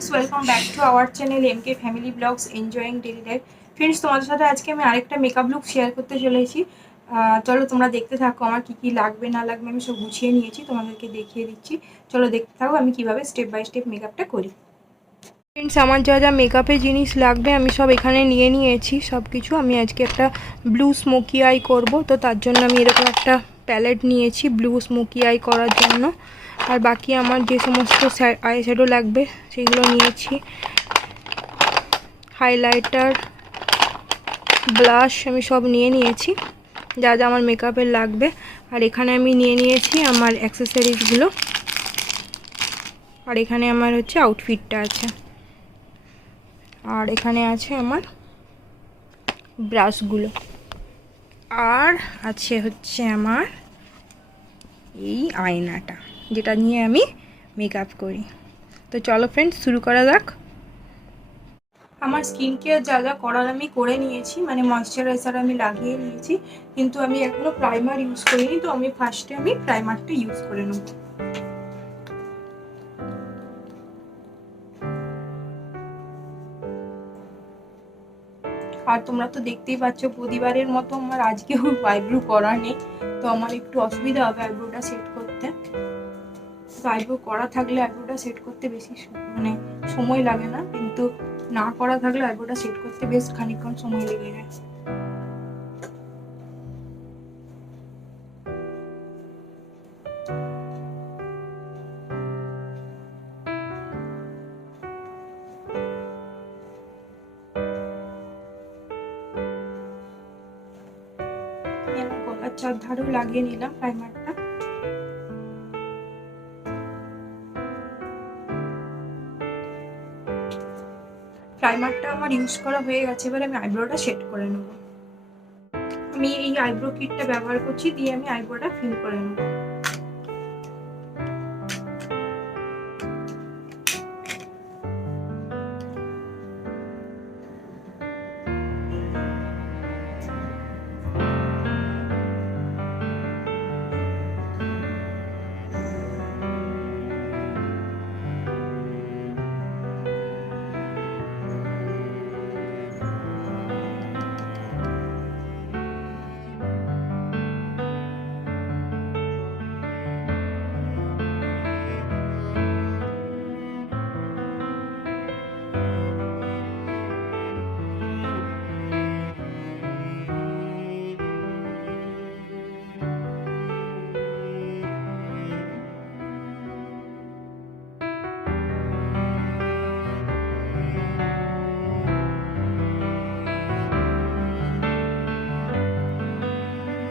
Friends, welcome back to our channel MK family blogs enjoying daily life. Friends, তোমাদের সাথে আজকে আমি আরেকটা মেকআপ লুক শেয়ার করতে চলেছি। চলো তোমরা দেখতে থাকো, আমার কী কী লাগবে না লাগবে আমি সব গুছিয়ে নিয়েছি, তোমাদেরকে দেখিয়ে দিচ্ছি। চলো দেখতে থাকো আমি কীভাবে স্টেপ বাই স্টেপ মেকআপটা করি। ফ্রেন্ডস, আমার যা যা মেকআপের জিনিস লাগবে আমি সব এখানে নিয়ে নিয়েছি সব কিছু। আমি আজকে একটা ব্লু স্মোকি আই করব, তো তার জন্য আমি এরকম একটা প্যালেট নিয়েছি ব্লু স্মোকি আই করার জন্য। আর বাকি আমার যে সমস্ত আই শ্যাডো লাগবে সেগুলো নিয়েছি। হাইলাইটার, ব্লাশ আমি সব নিয়ে নিয়েছি যা যা আমার মেকআপের লাগবে। আর এখানে আমি নিয়ে নিয়েছি আমার অ্যাক্সেসরিজগুলো। আর এখানে আমার হচ্ছে আউটফিটটা আছে। আর এখানে আছে আমার ব্রাশগুলো। আর আছে হচ্ছে আমার এই আয়নাটা, যেটা নিয়ে আমি মেকআপ করি। তো চলো ফ্রেন্ডস, শুরু করা যাক। আমার স্কিন কেয়ার যা যা করার আমি করে নিয়েছি, মানে ময়শ্চারাইজার আমি লাগিয়ে নিয়েছি, কিন্তু আমি এখনো প্রাইমার ইউজ করিনি। তো আমি ফার্স্টে প্রাইমারটা ইউজ করে নেব। আর তোমরা তো দেখতেই পাচ্ছ প্রতিবারের মতো আমার আজকেও আইব্রো করা নেই, তো আমার একটু অসুবিধা হবে আইব্রোটা সেট করতে। তো আইব্রো করা থাকলে আইব্রোটা সেট করতে বেশি মানে সময় লাগে না, কিন্তু না করা থাকলে আইব্রোটা সেট করতে বেশ খানিকক্ষণ সময় লেগে যায়। আমি আমার গলার চারধারেও লাগিয়ে নিলাম প্রাইমারটা। প্রাইমারটা আমার ইউজ করা হয়ে গেছে, এবার আমি আইব্রোটা সেট করে নেব। আমি এই আইব্রো কিটটা ব্যবহার করছি, দিয়ে আমি আইব্রোটা ফিল করে নেব।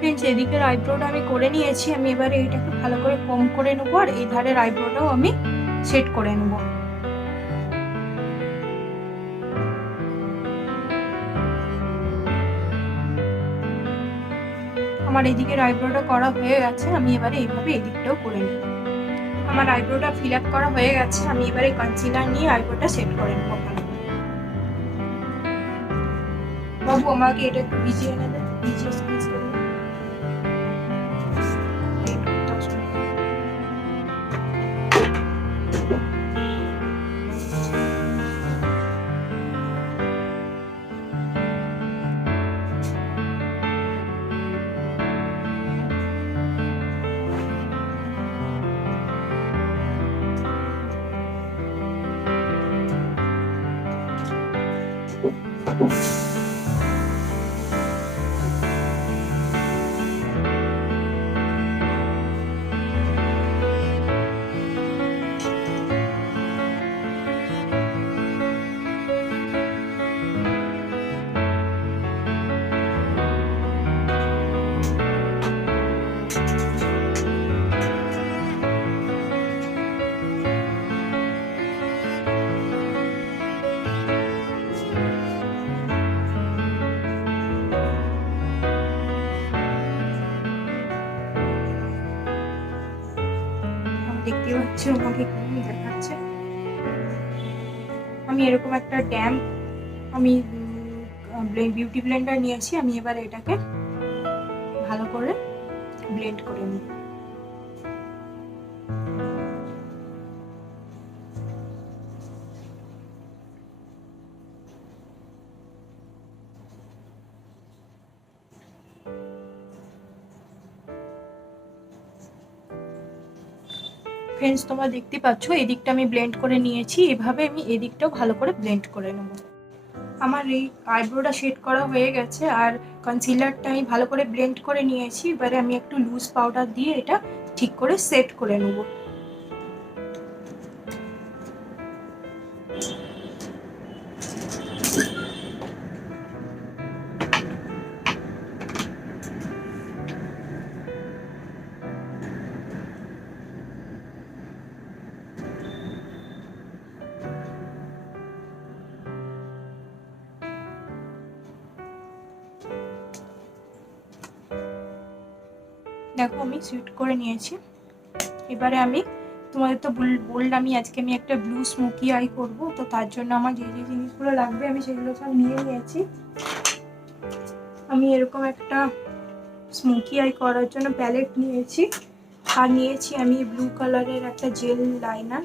ফ্রেন্ডস, এদিকের আইব্রোটা আমি করে নিয়েছি। আমি এবারে এইটাকে ভালো করে কম করে নেবো, আর এই ধারের আইব্রোটাও আমি সেট করে নেব। আমার এদিকের আইব্রোটা করা হয়ে গেছে, আমি এবারে এইভাবে এদিকটাও করে নেব। আমার আইব্রোটা ফিল আপ করা হয়ে গেছে, আমি এবারে কনসিলার নিয়ে আইব্রোটা সেট করে নেব। বাবু, আমাকে এটা একটু ভিজিয়ে এনে দে, ভিজিয়ে স্কুইজ করে দে। দেখতে পাচ্ছি আমাকে কেমন দেখাচ্ছে। আমি এরকম একটা ড্যাম্প আমি বিউটি ব্লেন্ডার নিয়েছি, আমি এবার এটাকে ভালো করে ব্লেন্ড করে নিই। ফ্রেন্ডস তোমরা দেখতে পাচ্ছ এদিকটা আমি ব্লেন্ড করে নিয়েছি, এভাবে আমি এদিকটাও ভালো করে ব্লেন্ড করে নেব। আমার এই আইব্রোটা শেড করা হয়ে গেছে আর কনসিলারটা আমি ভালো করে ব্লেন্ড করে নিয়েছি। এবারে আমি একটু লুজ পাউডার দিয়ে এটা ঠিক করে সেট করে নেব। দেখো আমি সেট করে নিয়েছি। এবারে আমি তোমাদের তো বললাম আজকে আমি একটা ব্লু স্মোকি আই করব, তো তার জন্য আমার যে যে জিনিসগুলো লাগবে আমি সেগুলো সব নিয়ে নিয়েছি। আমি এরকম একটা স্মোকি আই করার জন্য প্যালেট নিয়েছি, আর নিয়েছি আমি ব্লু কালারের একটা জেল লাইনার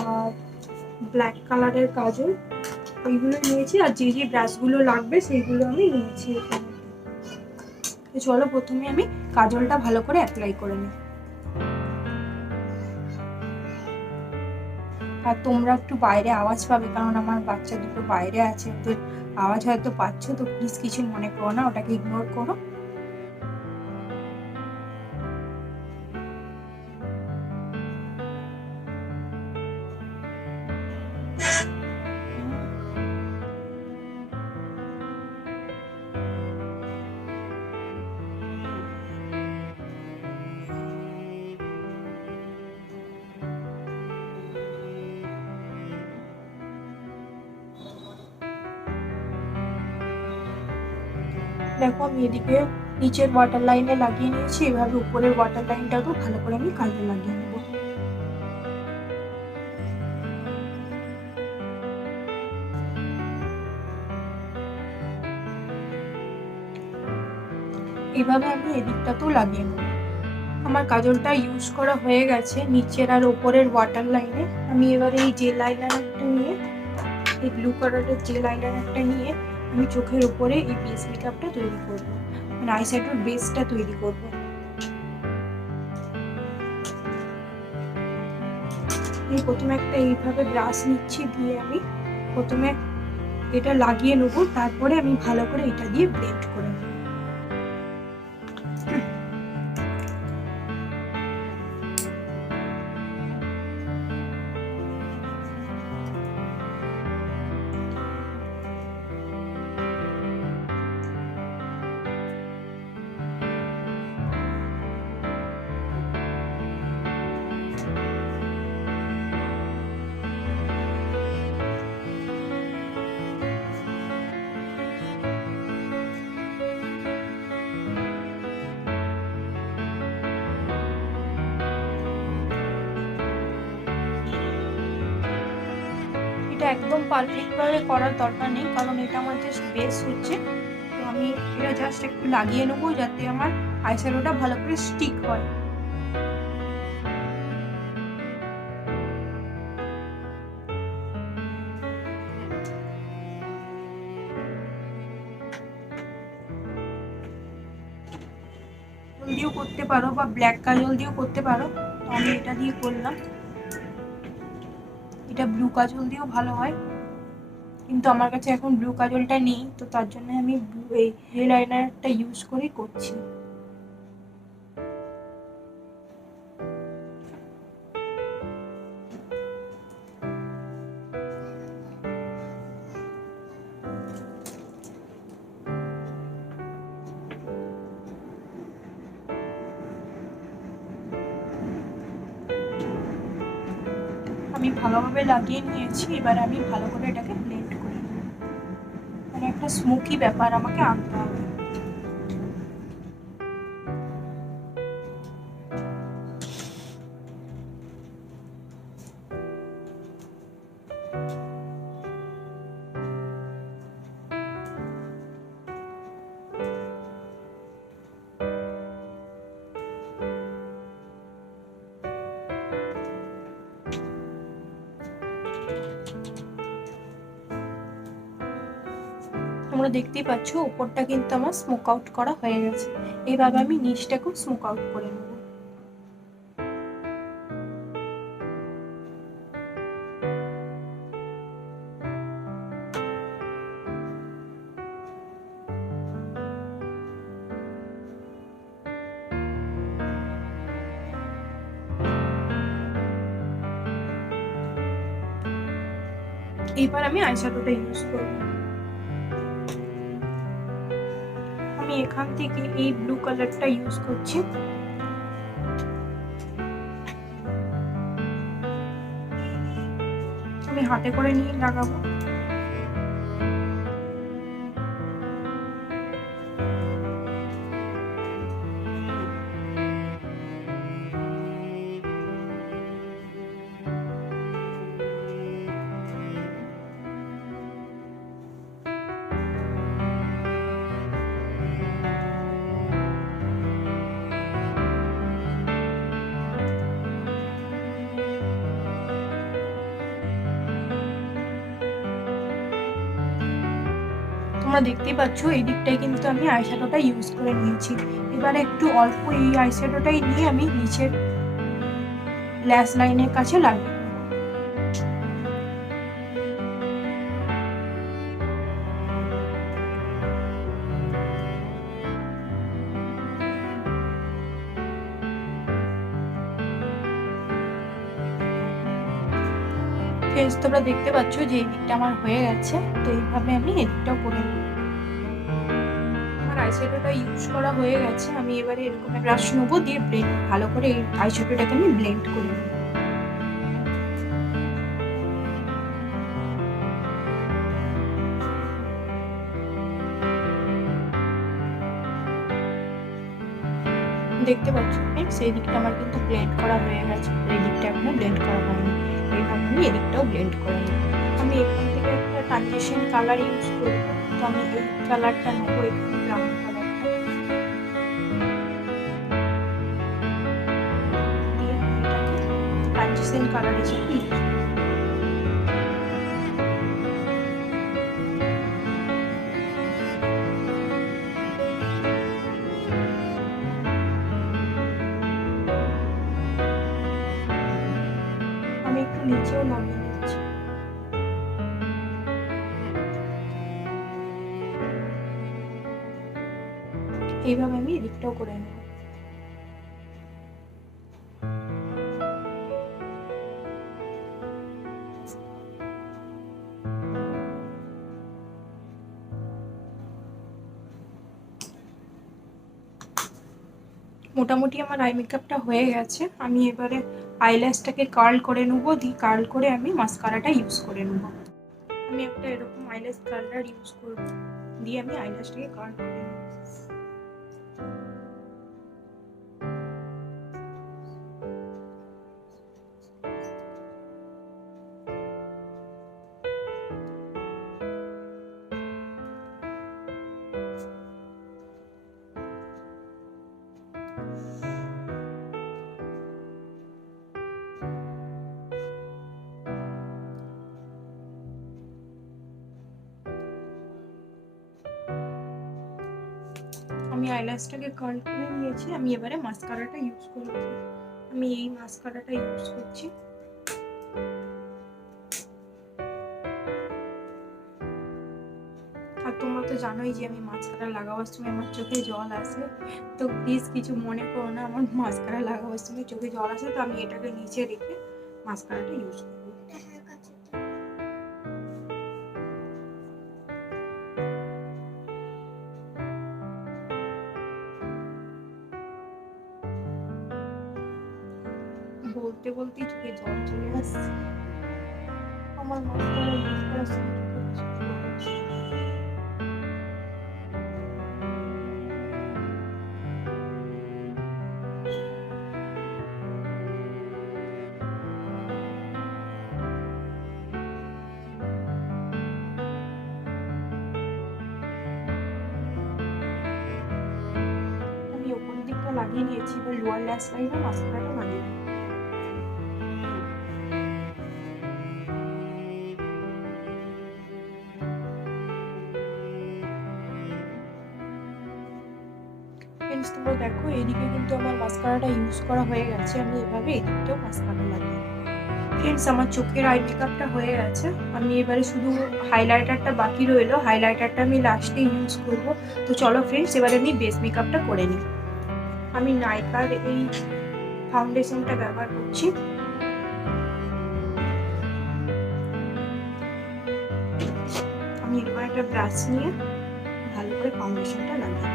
আর ব্ল্যাক কালারের কাজল, এইগুলো নিয়েছি। আর যে যে ব্রাশগুলো লাগবে সেইগুলো আমি নিয়েছি এখানে। তো চলো প্রথমে আমি কাজলটা ভালো করে অ্যাপ্লাই করে নিই। আর তোমরা একটু বাইরে আওয়াজ পাবে, কারণ আমার বাচ্চা দুটো বাইরে আছে, ওদের আওয়াজ হয়তো পাচ্ছ, তো প্লিজ কিছু মনে করো না, ওটাকে ইগনোর করো। দেখো আমি এদিকে নিচের ওয়াটার লাইনে লাগিয়ে নিয়েছি, এভাবে উপরের ওয়াটার লাইনটাও ভালো করে আমি কাজে লাগিয়ে নেব। এইভাবে আমি এদিকটাতেও লাগিয়ে নেব। আমার কাজলটা ইউজ করা হয়ে গেছে নিচের আর ওপরের ওয়াটার লাইনে। আমি এবারে এই জেল আইলাইনারটা নিয়ে, এই ব্লু কালারের জেল আইলাইনারটা নিয়ে আমি চোখের উপরে এই বেস মেকআপটা তৈরি করব, মানে আইশ্যাডোর বেসটা তৈরি করব। আমি প্রথমে একটা এইভাবে ব্রাশ নিচ্ছি, দিয়ে আমি প্রথমে এটা লাগিয়ে নেবো, তারপরে আমি ভালো করে এটা দিয়ে ব্লেন্ড করে নেব। এটা একদম পারফেক্ট ভাবে করার দরকার নেই, কারণ এটা আমার জাস্ট বেস হচ্ছে। তো আমি এটা জাস্ট একটু লাগিয়ে নেবো যাতে আমার আইশ্যাডোটা ভালো করে স্টিক হয়। দিয়েও করতে পারো বা ব্ল্যাক কাজল দিয়েও করতে পারো, তো আমি এটা দিয়ে করলাম। এটা ব্লু কাজল দিয়েও ভালো হয়, কিন্তু আমার কাছে এখন ব্লু কাজলটা নেই, তো তার জন্য আমি এই হেয়ার লাইনারটা ইউজ করে করছি। আমি ভালোভাবে লাগিয়ে নিয়েছি, এবার আমি ভালো করে এটাকে ব্লেন্ড করে নেব, মানে একটা স্মোকি ব্যাপার আমাকে আনতে হবে। তোমরা দেখতেই পাচ্ছ উপরটা কিন্তু আমার স্মোক আউট করা হয়ে গেছে। এইভাবে আমি নিচটাকেও স্মোক আউট করে নেব। এবার আমি আইশ্যাডোটা ইউজ করব। আমি এখান থেকে এই ব্লু কালারটা ইউজ করছি। আমি হাতে করে নিয়ে লাগাবো। তোমরা দেখতেই পাচ্ছ এই দিকটায় কিন্তু আমি আইশ্যাডোটা ইউজ করে নিয়েছি। এবারে একটু অল্প এই আইশ্যাডোটাই নিয়ে আমি নিচের ল্যাশ লাইনের কাছে লাগিয়ে ফ্রেন্ডস, তোমরা দেখতে পাচ্ছ যে এই দিকটা আমার হয়ে গেছে। তো এইভাবে আমি এদিকটাও করে নেব। আমার আইশ্যাডোটা ইউজ করা হয়ে গেছে। আমি এবারে এরকম ব্রাশ নেবো, দিয়ে ভালো করে এই আইশ্যাডোটাকে আমি ব্লেন্ড করে নেব। দেখতে পাচ্ছ ফ্রেন্ডস, এই দিকটা আমার কিন্তু ব্লেন্ড করা হয়ে গেছে। এই দিকটা এখনো ব্লেন্ড করা হয়নি। এইভাবে আমি এদিকটাও ব্লেন্ড করে নেব। আমি এখান থেকে একটা ট্রানজিশন কালার ইউজ করবো। তো আমি এই কালারটা নেবো, এখানে ব্রাউন কালারটা দিয়ে এটাকে ট্রানজিশন কালার হিসেবে ইউজ করবো। আমি একটু নিচেও নামিয়ে নিচ্ছি। এইভাবে আমি এদিকটাও করে নেব। মোটামুটি আমার আই মেকআপটা হয়ে গেছে। আমি এবারে আইল্যাশটাকে কার্ল করে নেবো, দিয়ে কার্ল করে আমি মাস্কারাটা ইউজ করে নেবো। আমি একটা এরকম আইল্যাশ কার্লার ইউজ করবো, দিয়ে আমি আইল্যাশটাকে কার্ল করে নেবো। আমি আইল্যাশটাকে কার্ল করে নিয়েছি। আমি এবারে মাস্কারাটা ইউজ করব। আমি এই মাস্কারাটা ইউজ করছি। আর তোমরা তো জানোই যে আমি মাস্কারা লাগাবার সময় আমার চোখে জল আসে। তো প্লিজ কিছু মনে করো না, আমার মাস্কারা লাগাবার সময় চোখে জল আসে। তো আমি এটাকে নিচে রেখে মাস্কারাটা ইউজ করব। বলতে বলতেই চোখে জল চলে আসছে। আমার মাস্কারা ইউজ করার সময় আমি ওপর দিকটা লাগিয়ে নিয়েছি। এবার লোয়ার ল্যাশ লাইনে মাস্কারাটা লাগিয়ে নিই। ফ্রেন্ডস, তোমরা দেখো এইদিকে কিন্তু আমার মাস্কারাটা ইউজ করা হয়ে গেছে। আমি এভাবে এদিকটাও মাস্কারা লাগিয়ে। ফ্রেন্ডস, আমার চোখের আই মেকআপটা হয়ে গেছে। আমি এবারে শুধু হাইলাইটারটা বাকি রইলো। হাইলাইটারটা আমি লাস্টে ইউজ করব। তো চলো ফ্রেন্ডস, এবারে আমি বেস মেকআপটা করে নিই। আমি নাইকার এই ফাউন্ডেশনটা ব্যবহার করছি। আমি এরকম একটা ব্রাশ নিয়ে ভালো করে ফাউন্ডেশনটা লাগাই।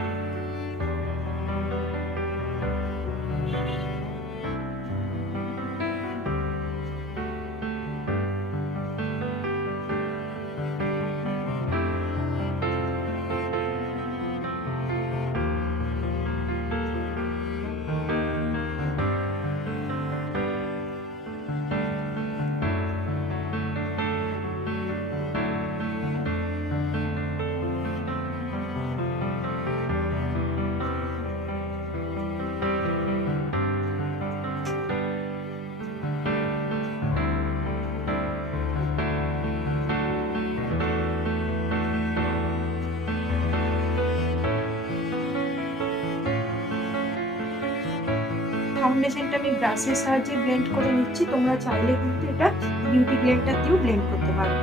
ফাউন্ডেশনটা আমি ব্রাশের সাহায্যে ব্লেন্ড করে নিচ্ছি, তোমরা চাইলে কিন্তু এটা বিউটি ব্লেন্ডার দিয়েও ব্লেন্ড করতে পারো।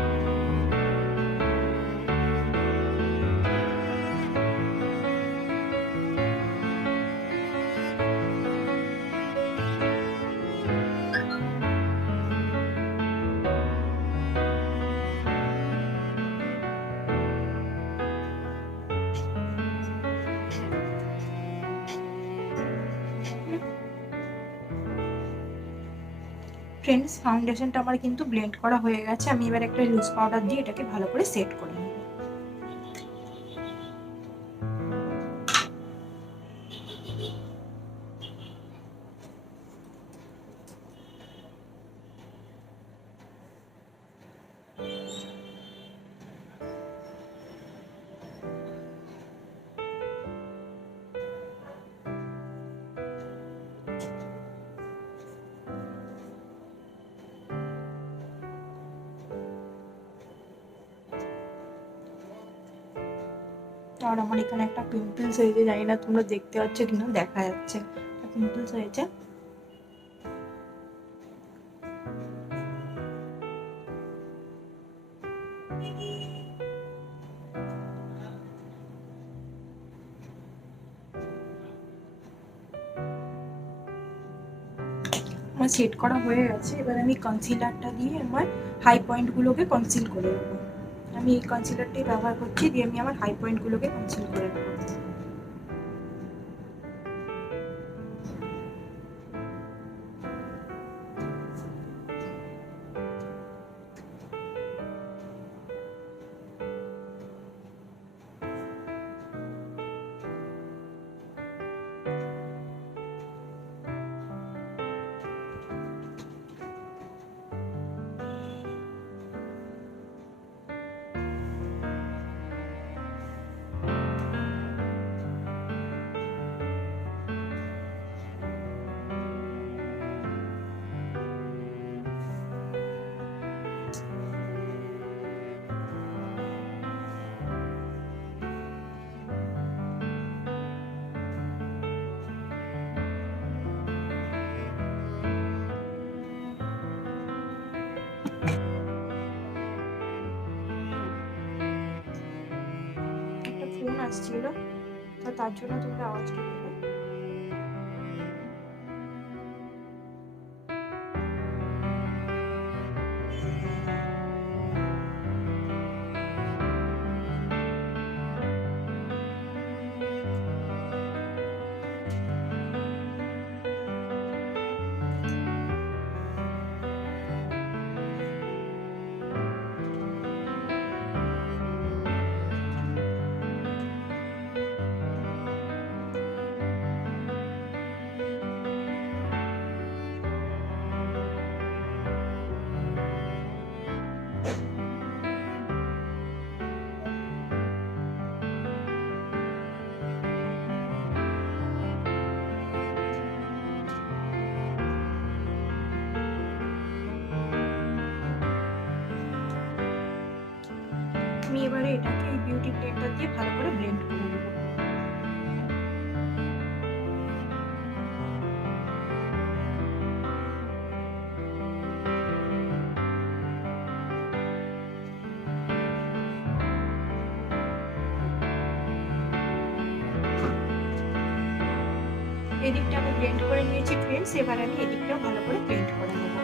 ফ্রেন্ডস, ফাউন্ডেশনটা আমার কিন্তু ব্লেন্ড করা হয়ে গেছে। আমি এবার একটা লুজ পাউডার দিয়ে এটাকে ভালো করে সেট করে নেব। আর আমার এখানে একটা পিম্পলস হয়েছে, জানি না তোমরা দেখতে পাচ্ছ কিনা, দেখা যাচ্ছে একটা পিম্পলস হয়েছে। আমার সেট করা হয়ে গেছে। এবার আমি কনসিলারটা দিয়ে আমার হাই পয়েন্টগুলোকে কনসিল করে নেব। আমি এই কনসিলারটাই ব্যবহার করছি, দিয়ে আমি আমার হাই পয়েন্টগুলোকে কনসিল করে নেব। ফোন আসছিল, তো তার জন্য তোমরা আওয়াজটা পেলে। আমি এবারে এটাকে এই বিউটি ব্লেন্ডার দিয়ে ভালো করে ব্লেন্ড করে নেব। এদিকটা আমি ব্লেন্ড করে নিয়েছি ফ্রেন্ডস, এবার আমি এদিকটাও ভালো করে ব্লেন্ড করে নেব।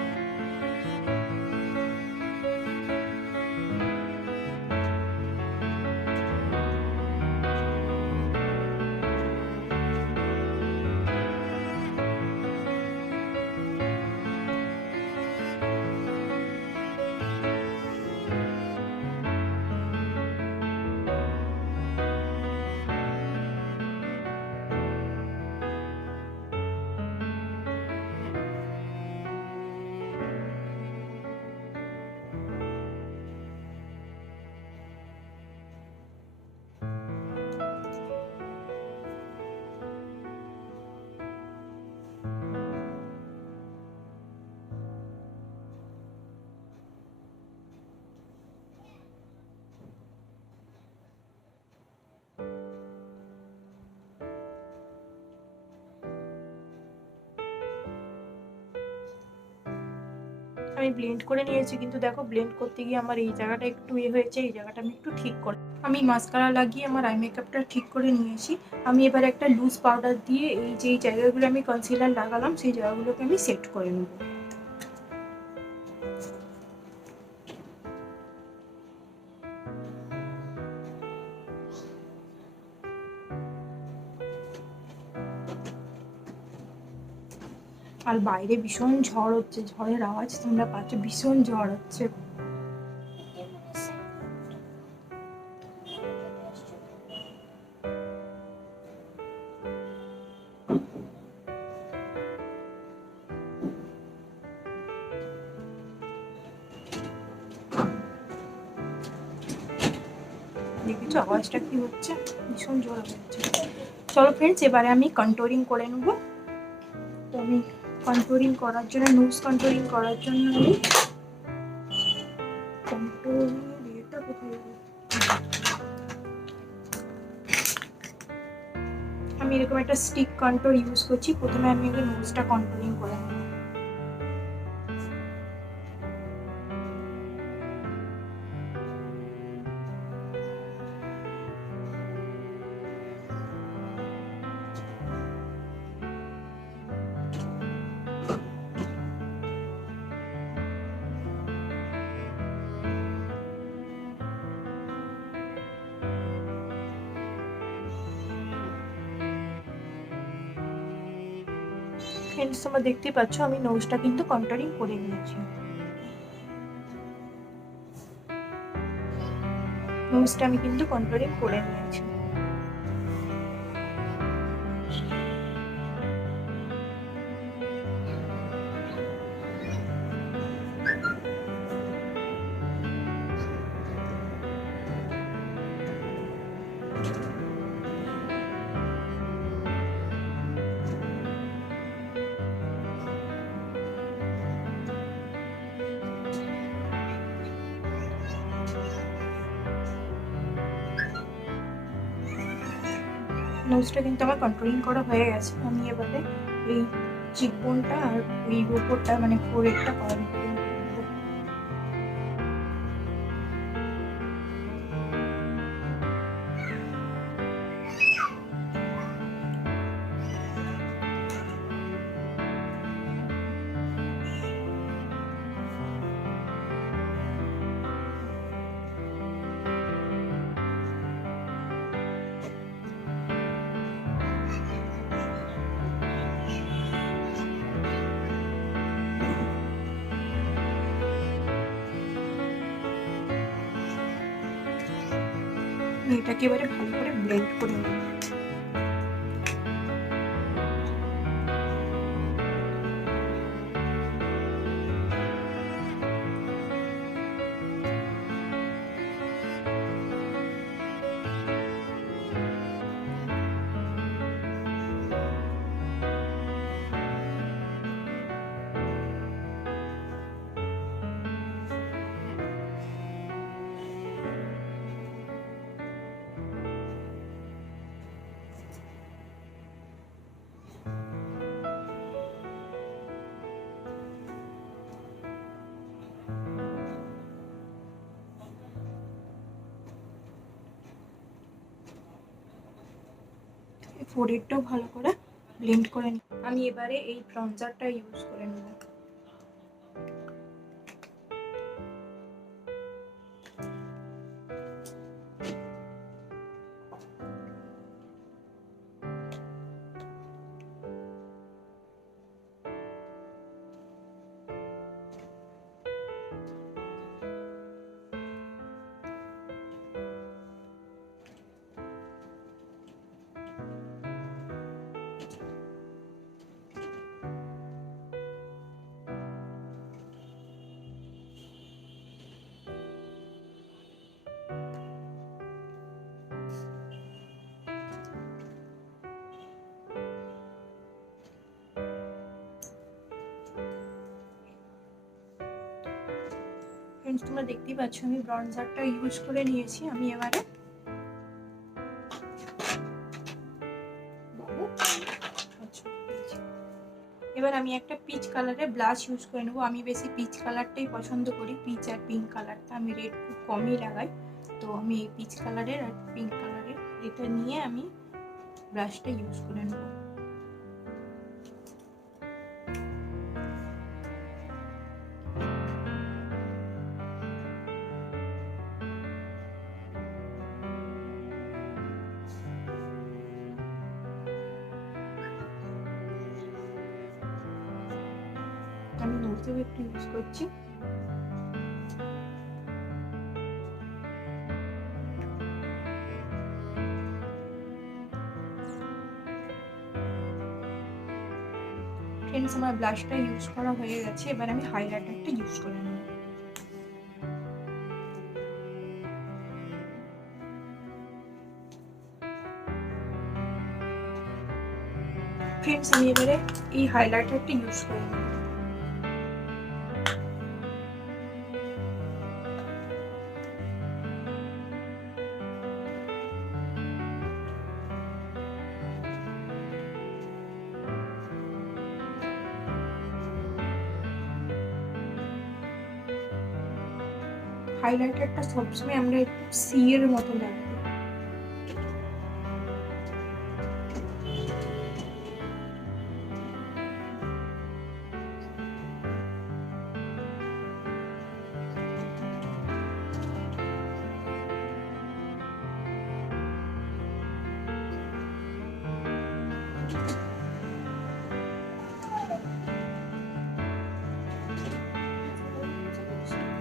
আমি ব্লেন্ড করে নিয়েছি, কিন্তু দেখো ব্লেন্ড করতে গিয়ে আমার এই জায়গাটা একটু হয়েছে, এই জায়গাটা আমি একটু ঠিক করে, আমি মাস্কারা লাগিয়ে আমার আই মেকআপটা ঠিক করে নিয়েছি। আমি এবার একটা লুজ পাউডার দিয়ে এই যে জায়গাগুলো আমি কনসিলার লাগালাম সেই জায়গাগুলোকে আমি সেট করে নেব। আর বাইরে ভীষণ ঝড় হচ্ছে, ঝড়ের আওয়াজ তোমরা পাচ্ছ, ভীষণ ঝড় হচ্ছে। দেখেছো আওয়াজটা কি হচ্ছে, ভীষণ জোরে হচ্ছে। চলো ফ্রেন্ডস, এবারে আমি কন্ট্রোলিং করে নেব। তো আমি কন্ট্রোলিং করার জন্য, নোজ কন্ট্রোলিং করার জন্য আমি এরকম একটা স্টিক কন্ট্রোল ইউজ করছি। প্রথমে আমি আগে নোজটা কন্ট্রোলিং করে নেব। ফ্রেন্ডস, তোমরা দেখতেই পাচ্ছ আমি নোজটা কিন্তু কন্ট্রোলিং করে নিয়েছি। নোজটা আমি কিন্তু কন্ট্রোলিং করে নিয়েছি। নোজটা কিন্তু আমার কন্ট্রোলিং করা হয়ে গেছে। আমি এবারে এই চিকবোনটা আর এই উপরটা মানে ফোরহেডটা কন্ট্রোলিং করব। এটাকে এবারে ভালো করে ব্লেন্ড করে নেব। ফোরহেডটাও ভালো করে ব্লেন্ড করে নিই। আমি এবারে এই ব্রঞ্জারটা ইউজ করে নেব। ফ্রেন্ডস, তোমরা দেখতেই পাচ্ছ আমি ব্রঞ্জারটা ইউজ করে নিয়েছি। আমি এবারে এবার আমি একটা পিচ কালারের ব্লাশ ইউজ করে নেবো। আমি বেশি পিচ কালারটাই পছন্দ করি, পিচ আর পিঙ্ক কালারটা। আমি রেড খুব কমই লাগাই, তো আমি এই পিচ কালারের আর পিঙ্ক কালারের এটা নিয়ে আমি ব্রাশটা ইউজ করে নেবো। আমি নোজেও একটু ইউজ করছি। ফ্রেন্ডস, আমার ব্লাশটা ইউজ করা হয়ে গেছে, এবার আমি হাইলাইটারটা ইউজ করে নেব। ফ্রেন্ডস, আমি এবারে এই হাইলাইটারটা ইউজ করে নেব। হাইলাইটারটা সবসময় আমরা একটু সি এর মতো লাগবে।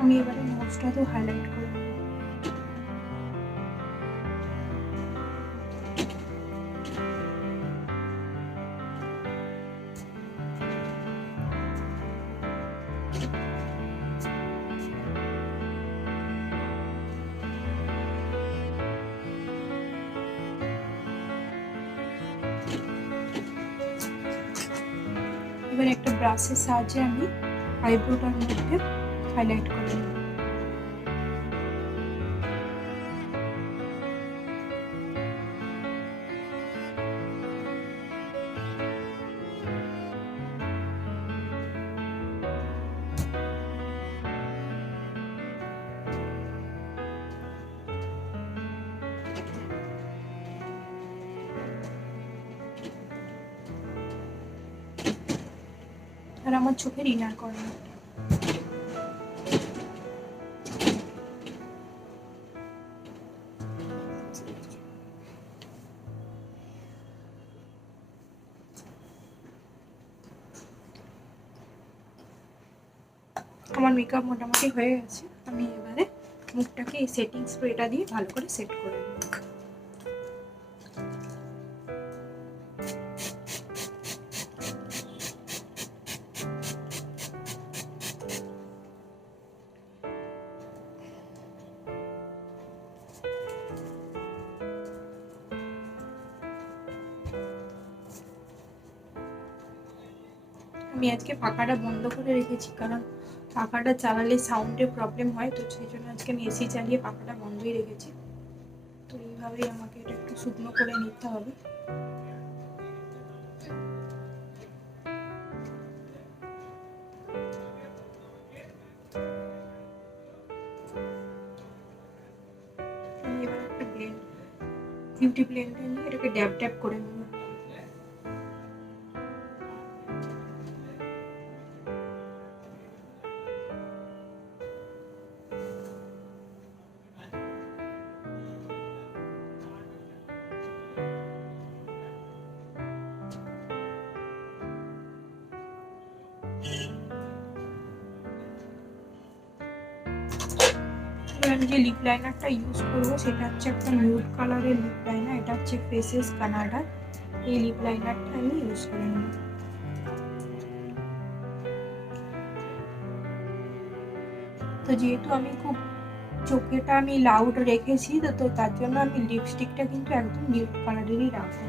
আমি এবারে নোজটাতেও হাইলাইট করে নেব। এবার একটা ব্রাশের সাহায্যে আমি আইব্রোটার মধ্যে হাইলাইট করে নেব। আর আমার চোখের ইনার কর্নার, আমার মেকআপ মোটামুটি হয়ে গেছে। আমি এবারে মুখটাকে এই সেটিং স্প্রেটা দিয়ে ভালো করে সেট করে নেব। আমি আজকে পাখাটা বন্ধ করে রেখেছি, কারণ পাখাটা চালালে সাউন্ডের প্রবলেম হয়, তো সেই জন্য আজকে আমি এসি চালিয়ে পাখাটা বন্ধই রেখেছি। তো এইভাবেই আমাকে এটা একটু শুকনো করে নিতে হবে। আমি এবার একটা বিউটি ব্লেন্ডার নিয়ে এটাকে ড্যাব ড্যাব করে নেব। আমি যে লিপ লাইনারটা ইউজ করবো সেটা হচ্ছে একটা নিউড কালারের লিপ লাইনার। এটা হচ্ছে ফেসেস কানাডা। এই লিপ লাইনারটা আমি ইউজ করে নেব। তো যেহেতু আমি খুব চোখেটা আমি লাউড রেখেছি, তো তার জন্য আমি লিপস্টিকটা কিন্তু একদম নিউড কালারেরই রাখবো।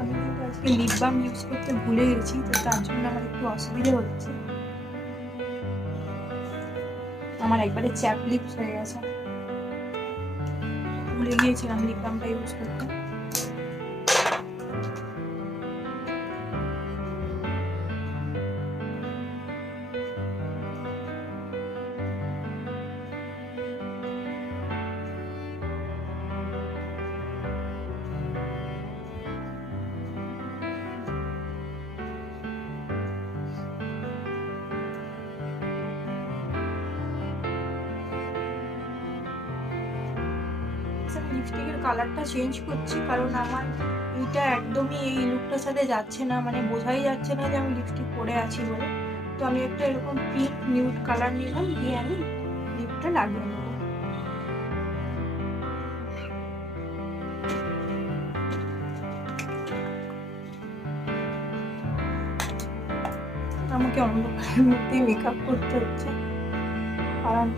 আমি কিন্তু আজকে লিপ বাম ইউজ করতে ভুলে গেছি, তো তার জন্য আমার একটু অসুবিধা হচ্ছে। আমার একবারে চ্যাপ লিপস হয়ে গেছে, ভুলে গিয়েছিলাম লিপ বামটা ইউজ করতে। লিপস্টিকের কালারটা চেঞ্জ করছি, কারণ আমার এইটা একদমই এই লুকটার সাথে যাচ্ছে না, মানে বোঝাই যাচ্ছে না যে আমি লিপস্টিক পরে আছি বলে। তো আমি একটা এরকম পিঙ্ক নিউড কালার নিলাম, দিয়ে আমি লিপটা লাগিয়ে নেব। আমাকে অন্ধকারের মধ্যে মেকআপ করতে হচ্ছে, কারণ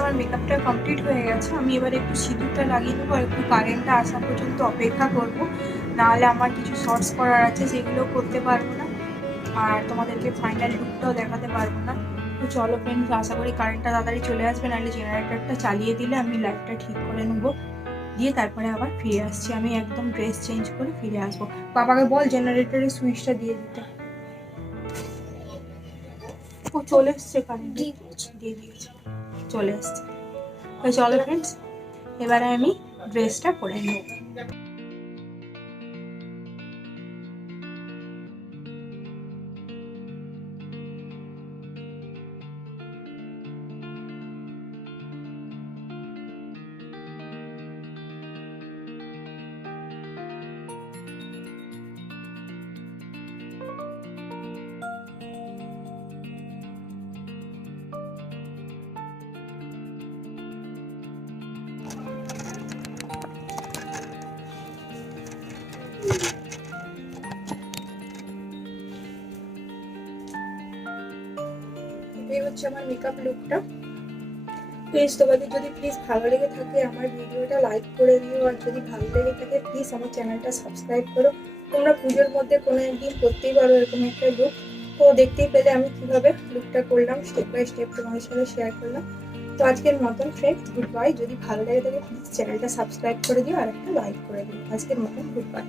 আমার মেকআপটা কমপ্লিট হয়ে গেছে। আমি এবার একটু সিঁদুরটা লাগিয়ে নেবো, একটু কারেন্টটা আসা পর্যন্ত অপেক্ষা করব, নাহলে আমার কিছু শর্টস করার আছে সেগুলো করতে পারবো না, আর তোমাদেরকে ফাইনাল লুকটাও দেখাতে পারবো না। তো চলো ফ্রেন্ডস, আশা করি কারেন্টটা তাড়াতাড়ি চলে আসবে, নাহলে জেনারেটরটা চালিয়ে দিলে আমি লাইটটা ঠিক করে নেবো, দিয়ে তারপরে আবার ফিরে আসছি। আমি একদম ড্রেস চেঞ্জ করে ফিরে আসবো। বাবাকে বল জেনারেটরের সুইচটা দিয়ে দিতে। ও চলে এসছে, কারেন্ট দিয়ে দিয়েছে, চলে এসছে। তো চলো ফ্রেন্ডস, এবারে আমি ড্রেসটা পরে নেব। এই হচ্ছে আমার মেকআপ লুকটা। প্লিজ তোমাদের যদি প্লিজ ভালো লেগে থাকে আমার ভিডিওটা লাইক করে দিও, আর যদি ভালো লেগে থাকে প্লিজ আমার চ্যানেলটা সাবস্ক্রাইব করো। তোমরা পুজোর মধ্যে কোনো একদিন করতেই পারো এরকম একটা লুক। তো দেখতেই পেলে আমি কিভাবে লুকটা করলাম, স্টেপ বাই স্টেপ তোমাদের সাথে শেয়ার করলাম। তো আজকের মতন ফ্রেন্ডস গুড বাই। যদি ভালো লেগে থাকে প্লিজ চ্যানেলটা সাবস্ক্রাইব করে দিও আর একটা লাইক করে দিও। আজকের মতন গুড বাই।